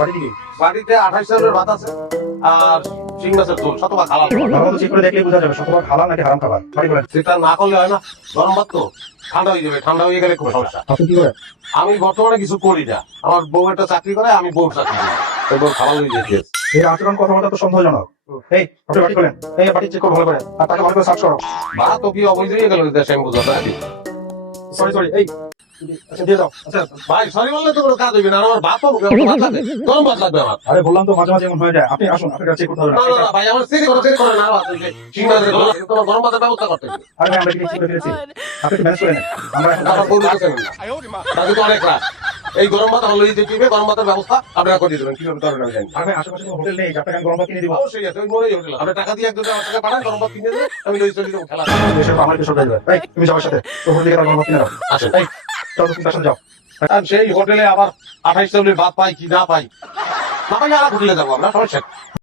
বাড়ি দিকে বাড়িতে 28 সালের ভাত আছে আর শিং মাছের ঝোল শতভাগ হালাল। ভালো মতো চেক করে দেখলে বোঝা যাবে শতভাগ হালাল নাকি হারাম খাবার। বাড়ি বলেন সেটা না করলে হয় না, গরম ভাত তো ঠান্ডা হয়ে যাবে, ঠান্ডা হয়ে গেলে খুব সমস্যা। আপনি কি করেন? আমি বর্তমানে কিছু করি না, আমার বউ একটা চাকরি করে, আমি বউ চাকরি করি, ওই বউ খাবার হয়ে যেতে। এই আচরণ কথাবার্তা তো সন্দেহজনক। এই আপনি বাড়ি খোলেন, এই বাড়ি চেক করো ভালো করে, আর তাকে ভালো করে সার্চ করো। বা তো কি অবৈধ হয়ে গেল দেশে, আমি বুঝতে পারি। সরি এই আচ্ছা দিয়ে দাও। আচ্ছা ভাই সরি বললে তো কোনো কাজ হইবে না, আর আমার ভাত পাবো, ভাত লাগবে, গরম ভাত লাগবে আমার। আরে বললাম তো মাঝে মাঝে এমন হয়ে যায়। আপনি আসুন, আপনার কাছে চেক করতে হবে না। না না না ভাই, আমার চেক করে না, ভাত হইছে শিং মাছের ঝোল, তোমার গরম ভাতের ব্যবস্থা করতে হবে। আরে ভাই, আমরা কি ঠিক করে ফেলেছি? আপনি একটু ম্যানেজ করে নেন। আমরা এখন আমার বউ দিতেছেন না, তাকে তো অনেক রাত। এই গরম ভাত হলো দিতে দিবে, গরম ভাতের ব্যবস্থা আপনারা করে দিবেন, কিভাবে দরকার আমি জানি। আর ভাই আশেপাশে কোনো হোটেল নেই যে আপনাকে আমি গরম ভাত কিনে দিব? অবশ্যই আছে, ওই মনেই হোটেল, আপনি টাকা দিয়ে একজন আমার টাকা পাঠান, গরম ভাত কিনে দেবে, আমি লই চলে যাবো খেলা। দেশের তো আমার কিছু যাবে। এই তুমি যাওয়ার সাথে তো হোটেল থেকে গরম ভাত কিনে দাও। আসেন। এই চলো তুমি তার সাথে যাও। আর সেই হোটেলে আবার 28 সালের ভাত পাই কি না পাই, না পাই আর হোটেলে যাবো আমরা, সমস্যা